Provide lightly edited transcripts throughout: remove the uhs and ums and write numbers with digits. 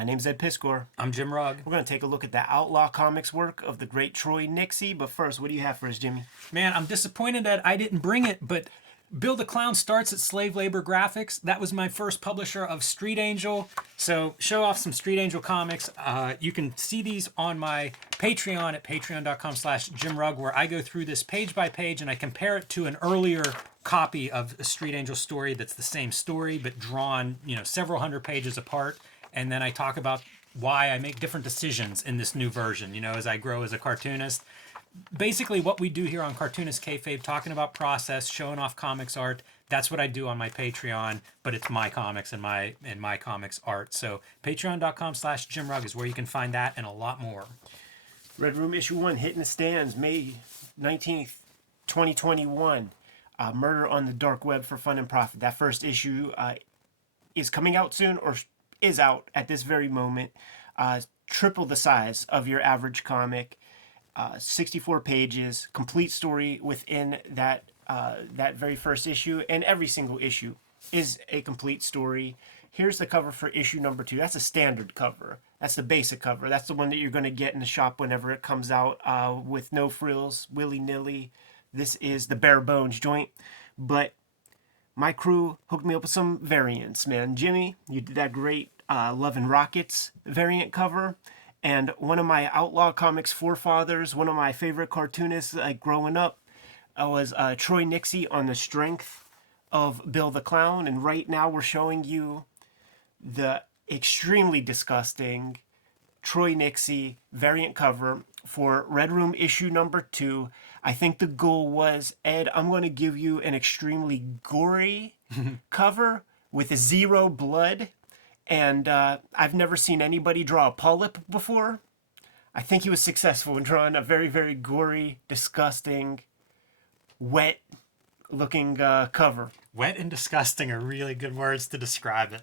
My name's Ed Piskor. I'm Jim Rugg. We're going to take a look at the Outlaw Comics work of the great Troy Nixey. But first, what do you have for us, Jimmy? Man, I'm disappointed that I didn't bring it, but Bill the Clown starts at Slave Labor Graphics. That was my first publisher of Street Angel. So show off some Street Angel comics. You can see these on my Patreon at patreon.com/JimRugg, where I go through this page by page and I compare it to an earlier copy of a Street Angel story that's the same story but drawn, several hundred pages apart. And then I talk about why I make different decisions in this new version, as I grow as a cartoonist. Basically, what we do here on Cartoonist Kayfabe, talking about process, showing off comics art, that's what I do on my Patreon, but it's my comics and my comics art. So patreon.com/JimRugg is where you can find that and a lot more. Red Room Issue 1 hitting the stands May 19th, 2021. Murder on the Dark Web for Fun and Profit. That first issue is coming out soon, or is out at this very moment. Triple the size of your average comic. 64 pages, complete story within that very first issue, and every single issue is a complete story. Here's the cover for issue number 2. That's a standard cover. That's the basic cover. That's the one that you're going to get in the shop whenever it comes out, with no frills, willy-nilly. This is the bare bones joint, but my crew hooked me up with some variants, man. Jimmy, you did that great Love and Rockets variant cover. And one of my Outlaw Comics forefathers, one of my favorite cartoonists growing up, was Troy Nixey on the strength of Bill the Clown. And right now we're showing you the extremely disgusting Troy Nixey variant cover for Red Room issue number 2. I think the goal was, Ed, I'm going to give you an extremely gory cover with 0 blood. And I've never seen anybody draw a polyp before. I think he was successful in drawing a very, very gory, disgusting, wet-looking cover. Wet and disgusting are really good words to describe it.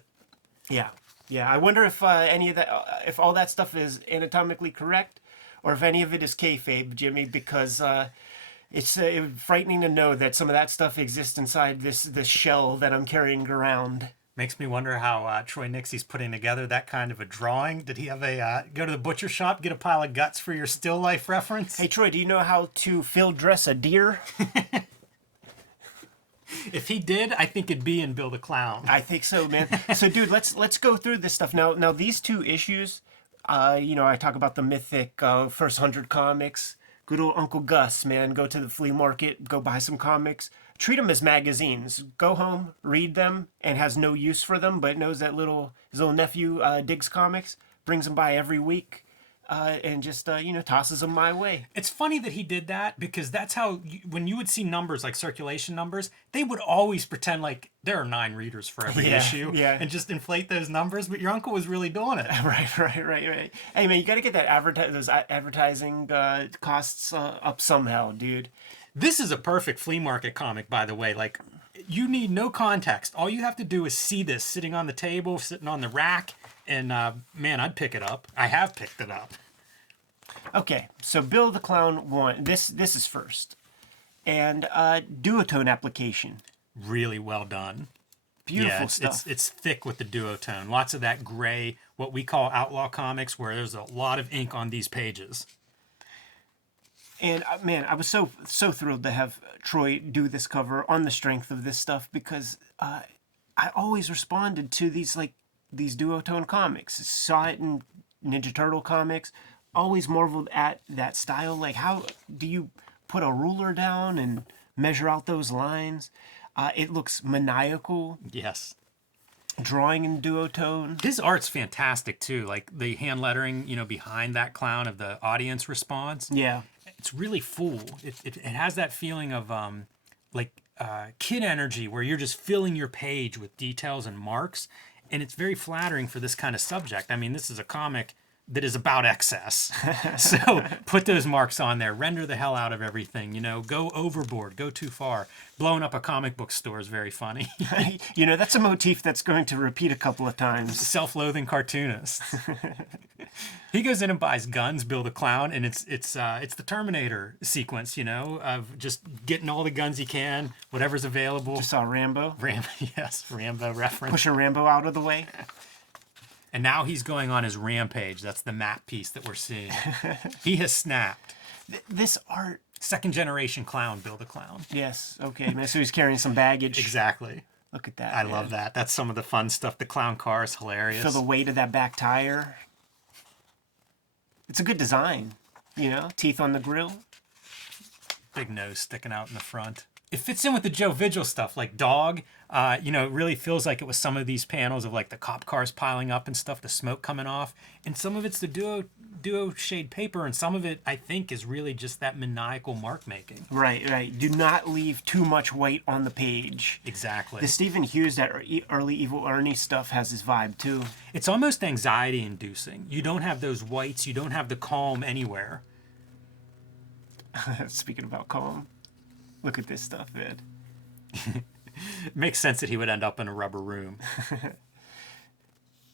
Yeah. I wonder if any of that, if all that stuff is anatomically correct, or if any of it is kayfabe, Jimmy, because it's frightening to know that some of that stuff exists inside this shell that I'm carrying around. Makes me wonder how Troy Nixey's putting together that kind of a drawing. Did he have go to the butcher shop, get a pile of guts for your still life reference? Hey, Troy, do you know how to field dress a deer? If he did, I think it'd be in Bill the Clown. I think so, man. So, dude, let's go through this stuff. Now these 2 issues, I talk about the mythic first 100 comics. Good old Uncle Gus, man. Go to the flea market, go buy some comics. Treat them as magazines. Go home, read them, and has no use for them, but knows that his little nephew digs comics, brings them by every week, and just tosses them my way. It's funny that he did that, because that's how when you would see numbers like circulation numbers, they would always pretend like there are 9 readers for every issue, and just inflate those numbers. But your uncle was really doing it. Right. Hey, man, you got to get that those advertising costs up somehow, dude. This is a perfect flea market comic, by the way. Like, you need no context. All you have to do is see this sitting on the table, sitting on the rack, and man, I'd pick it up. I have picked it up. Okay, so Bill the Clown 1. This is first, and duotone application. Really well done. Beautiful stuff. It's thick with the duotone. Lots of that gray, what we call Outlaw Comics, where there's a lot of ink on these pages. And man, I was so thrilled to have Troy do this cover on the strength of this stuff, because I always responded to these duotone comics. Saw it in Ninja Turtle comics. Always marveled at that style. Like, how do you put a ruler down and measure out those lines? It looks maniacal. Yes. Drawing in duotone. His art's fantastic too. Like the hand lettering, behind that clown of the audience response. Yeah. It's really full. It has that feeling of kid energy, where you're just filling your page with details and marks, and it's very flattering for this kind of subject. I mean, this is a comic that is about excess. So put those marks on there. Render the hell out of everything. Go overboard. Go too far. Blowing up a comic book store is very funny. That's a motif that's going to repeat a couple of times. Self-loathing cartoonist. He goes in and buys guns, Bill the Clown, and it's the Terminator sequence, of just getting all the guns he can, whatever's available. Just saw Rambo. Yes, Rambo reference. Push a Rambo out of the way. And now he's going on his rampage. That's the map piece that we're seeing. He has snapped. This art. Second generation clown, Bill the Clown. Yes. Okay, man. So he's carrying some baggage. Exactly. Look at that. I love that. That's some of the fun stuff. The clown car is hilarious. Feel the weight of that back tire. It's a good design. You know, teeth on the grill. Big nose sticking out in the front. It fits in with the Joe Vigil stuff, like Dog. You know, it really feels like it was some of these panels of like the cop cars piling up and stuff, the smoke coming off. And some of it's the duo shade paper, and some of it, I think, is really just that maniacal mark making. Right. Do not leave too much white on the page. Exactly. The Stephen Hughes, that early Evil Ernie stuff, has his vibe too. It's almost anxiety inducing. You don't have those whites, you don't have the calm anywhere. Speaking about calm, look at this stuff, Ed. It makes sense that he would end up in a rubber room.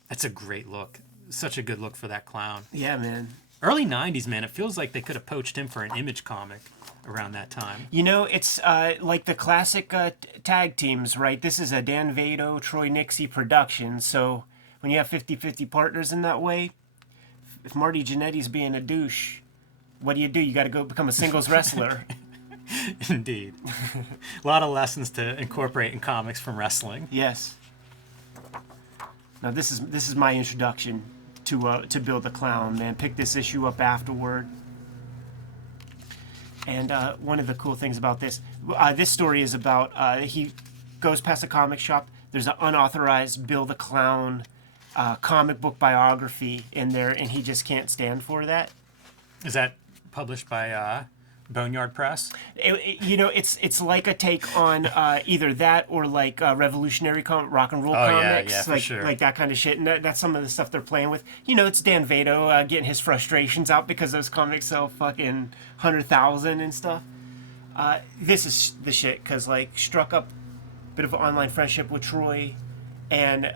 That's a great look. Such a good look for that clown. Yeah, man. Early 90s, man. It feels like they could have poached him for an Image comic around that time. You know, it's like the classic tag teams, right? This is a Dan Vado, Troy Nixey production. So when you have 50-50 partners in that way, if Marty Jannetty's being a douche, what do? You got to go become a singles wrestler. Indeed. A lot of lessons to incorporate in comics from wrestling. Yes. Now this is my introduction to Bill the Clown, man. Pick this issue up afterward. And one of the cool things about this story is about he goes past a comic shop. There's an unauthorized Bill the Clown comic book biography in there, and he just can't stand for that. Is that published by Boneyard Press? You know, it's like a take on either that or like revolutionary rock and roll Oh, comics, yeah, for like sure. like that kind of shit. And that's some of the stuff they're playing with. You know, it's Dan Vado getting his frustrations out because those comics sell fucking 100,000 and stuff. This is the shit because like struck up a bit of an online friendship with Troy, and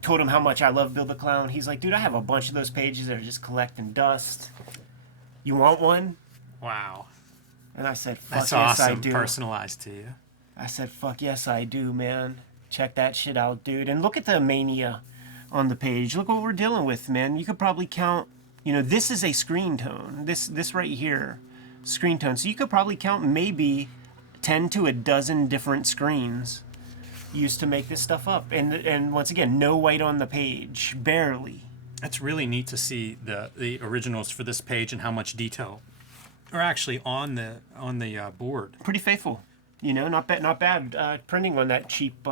told him how much I love Bill the Clown. He's like, dude, I have a bunch of those pages that are just collecting dust. You want one? Wow. And I said, fuck That's yes, I awesome. do. Personalized to you. I said, fuck yes, I do, man. Check that shit out, dude. And look at the mania on the page. Look what we're dealing with, man. You could probably count, you know, this is a screen tone. This right here, screen tone. So you could probably count maybe 10 to a dozen different screens used to make this stuff up. And once again, no white on the page. Barely. It's really neat to see the originals for this page and how much detail are actually on the board. Pretty faithful. You know, not bad printing on that cheap,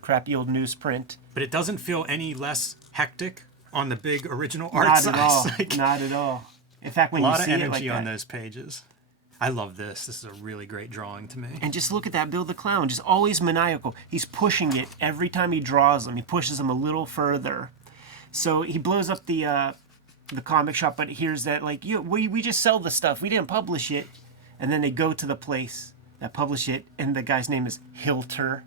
crappy old newsprint. But it doesn't feel any less hectic on the big original art Not size. at all. Like, Not at all. In fact, when a you lot of see it energy like on that, those pages. I love this. This is a really great drawing to me. and just look at that Bill the Clown, just always maniacal. He's pushing it every time he draws them. He pushes them a little further. So he blows up the comic shop, but here's that like, we just sell the stuff. We didn't publish it. And then they go to the place that published it, and the guy's name is Hilter.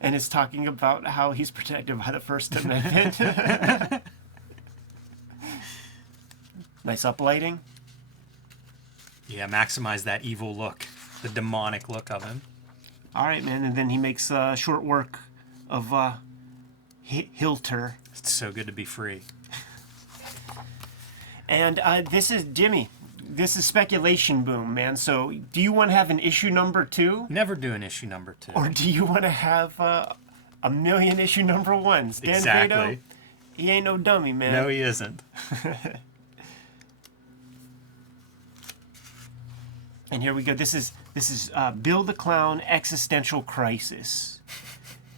And it's talking about how he's protected by the First Amendment. Nice uplighting. Yeah, maximize that evil look, the demonic look of him. All right, man. And then he makes short work of Hilter. It's so good to be free. And this is Jimmy. This is Speculation Boom, man. So do you want to have an issue number 2? Never do an issue number 2. Or do you want to have a million issue number 1s? Dan Exactly. Vado, he ain't no dummy, man. No, he isn't. And here we go. This is Bill the Clown Existential Crisis.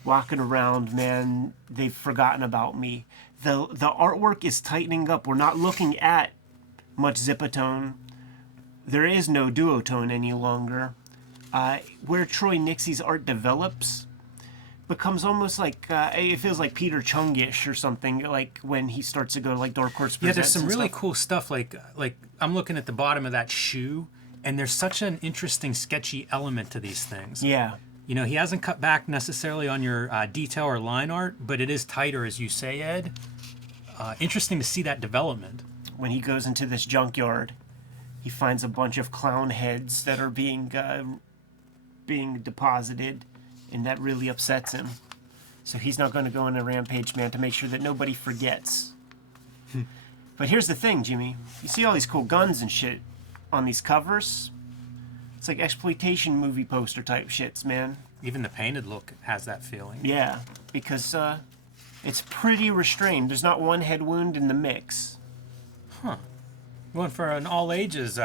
Walking around, man, they've forgotten about me. The artwork is tightening up. We're not looking at much zipatone. There is no duotone any longer. Where Troy Nixey's art develops becomes almost like it feels like Peter Chungish or something, like when he starts to go to like Dark Horse Presents. Yeah, there's some and really stuff. cool stuff. Like I'm looking at the bottom of that shoe, and there's such an interesting, sketchy element to these things. Yeah. You know, he hasn't cut back necessarily on your detail or line art, but it is tighter, as you say, Ed. Interesting to see that development. When he goes into this junkyard, he finds a bunch of clown heads that are being deposited, and that really upsets him. So he's not going to go on a rampage, man, to make sure that nobody forgets. But here's the thing, Jimmy. You see all these cool guns and shit on these covers? It's like exploitation movie poster type shits, man. Even the painted look has that feeling. Yeah, because it's pretty restrained. There's not one head wound in the mix. Going for an all ages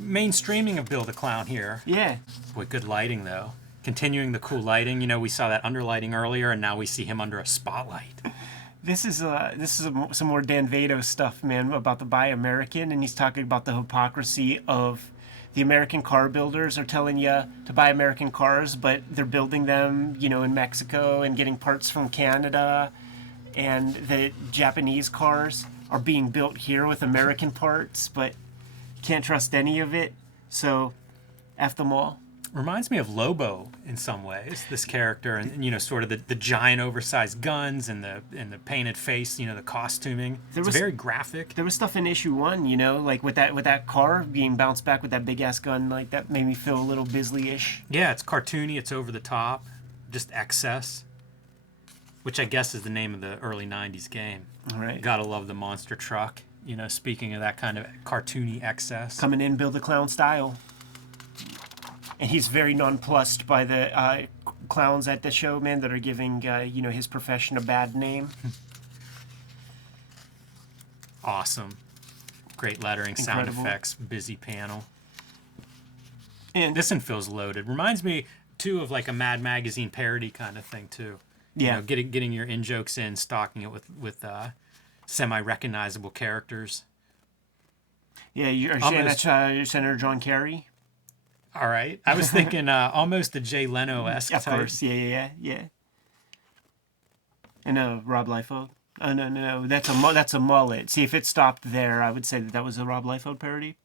mainstreaming of Bill the Clown here. Yeah. Boy, good lighting though. Continuing the cool lighting. You know, we saw that underlighting earlier, and now we see him under a spotlight. This is some more Dan Vado stuff, man, about the Buy American, and he's talking about the hypocrisy of the American car builders are telling you to buy American cars, but they're building them, you know, in Mexico and getting parts from Canada, and the Japanese cars are being built here with American parts, but can't trust any of it, so F them all. Reminds me of Lobo in some ways, this character, and you know, sort of the giant oversized guns and the painted face, you know, the costuming. It's very graphic. There was stuff in issue 1, you know, like with that car being bounced back with that big ass gun, like that made me feel a little Bisley-ish. Yeah, it's cartoony, it's over the top, just excess, which I guess is the name of the early 90s game. All right. Gotta love the monster truck, you know, speaking of that kind of cartoony excess. Coming in Bill the Clown style. And he's very nonplussed by the clowns at the show, man, that are giving, you know, his profession a bad name. Awesome. Great lettering, Incredible. sound effects, busy panel. And This one feels loaded. Reminds me, too, of like a Mad Magazine parody kind of thing, too. yeah, You know, getting your in-jokes in, stocking it with semi-recognizable characters. yeah, you're saying almost- that's Senator John Kerry? All right. I was thinking almost a Jay Leno-esque Of type. course, yeah. And Rob Liefeld. Oh, no, that's a mullet. See, if it stopped there, I would say that was a Rob Liefeld parody.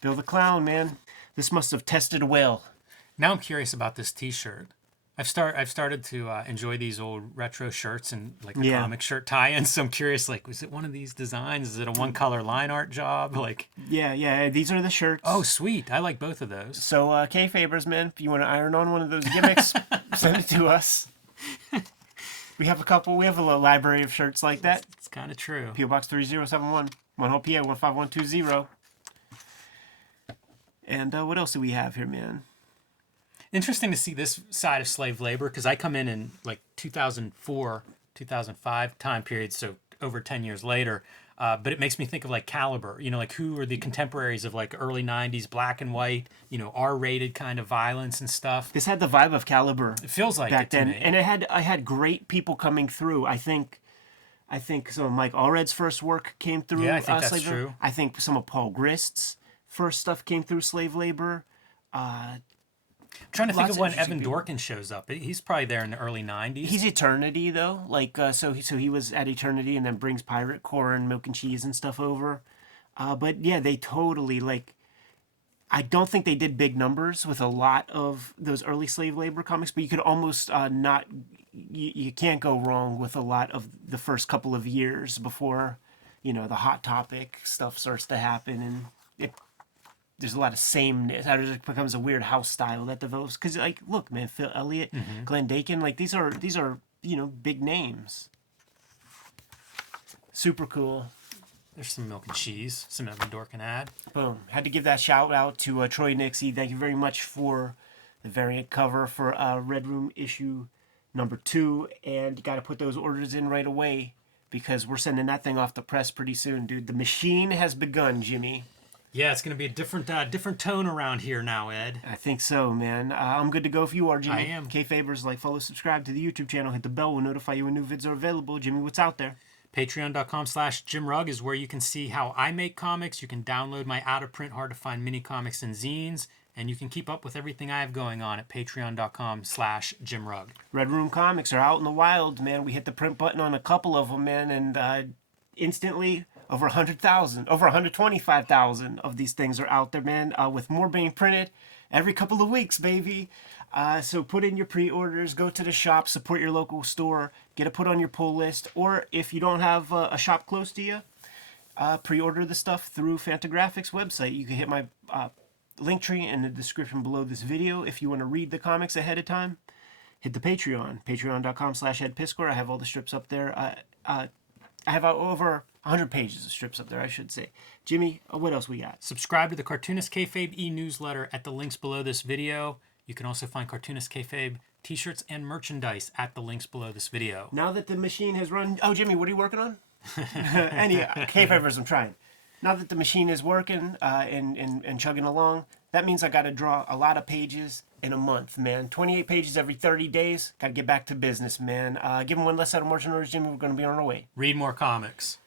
Bill the Clown, man. This must have tested well. Now I'm curious about this T-shirt. I've started to enjoy these old retro shirts and like the Yeah. comic shirt tie-ins. So I'm curious, like, was it one of these designs? Is it a one-color line art job? Like, Yeah, these are the shirts. oh, sweet! I like both of those. So, Kayfabers, man, if you want to iron on one of those gimmicks, send it to us. We have a little library of shirts like that. It's kind of true. P.O. Box 3071, Munhall, PA 15120. And what else do we have here, man? Interesting to see this side of slave labor because I come in like 2004, 2005 time period, so over 10 years later. But it makes me think of like Caliber, you know, like who are the contemporaries of like early 90s black and white, you know, R-rated kind of violence and stuff. This had the vibe of Caliber It feels like back it to then, me. and I had great people coming through. I think some of Mike Allred's first work came through. Yeah, I think that's Slave Labor. true. I think some of Paul Grist's first stuff came through slave labor. I'm trying to think Lots of of when interesting Evan Dorkin shows up. He's probably there in the early 90s. He's Eternity though, like so he was at Eternity and then brings Pirate Core and Milk and Cheese and stuff over. But yeah, they totally like. I don't think they did big numbers with a lot of those early slave labor comics, but you could almost not. You can't go wrong with a lot of the first couple of years before, you know, the Hot Topic stuff starts to happen, and there's a lot of sameness. It just becomes a weird house style that develops. Because, like, look, man, Phil Elliott, Glenn Dakin, like these are you know, big names. Super cool. There's some Milk and Cheese, some Evan Dorkin ad. Boom. Had to give that shout out to Troy Nixey. Thank you very much for the variant cover for Red Room issue number 2. And you got to put those orders in right away because we're sending that thing off the press pretty soon, dude. The machine has begun, Jimmy. Yeah, it's going to be a different tone around here now, Ed. I think so, man. I'm good to go if you are, Jimmy. I am. Kayfabers, like, follow, subscribe to the YouTube channel. Hit the bell. We'll notify you when new vids are available. Jimmy, what's out there? Patreon.com/JimRugg is where you can see how I make comics. You can download my out-of-print, hard-to-find mini comics and zines. And you can keep up with everything I have going on at patreon.com/JimRugg. Red Room comics are out in the wild, man. We hit the print button on a couple of them, man, and instantly over 100,000, over 125,000 of these things are out there, man, with more being printed every couple of weeks, baby. So put in your pre-orders, go to the shop, support your local store, get it put on your pull list, or if you don't have a shop close to you, pre-order the stuff through Fantagraphics website. You can hit my link tree in the description below this video if you want to read the comics ahead of time. hit the Patreon, patreon.com/edpiscor. I have all the strips up there. I have over 100 pages of strips up there, I should say. Jimmy, what else we got? Subscribe to the Cartoonist Kayfabe e-newsletter at the links below this video. You can also find Cartoonist Kayfabe t-shirts and merchandise at the links below this video. Now that the machine has run... Oh, Jimmy, what are you working on? Any Kayfabers, I'm trying. Now that the machine is working and chugging along, that means I got to draw a lot of pages in a month, man. 28 pages every 30 days. Got to get back to business, man. Give them one less set of marching orders, Jimmy. We're going to be on our way. Read more comics.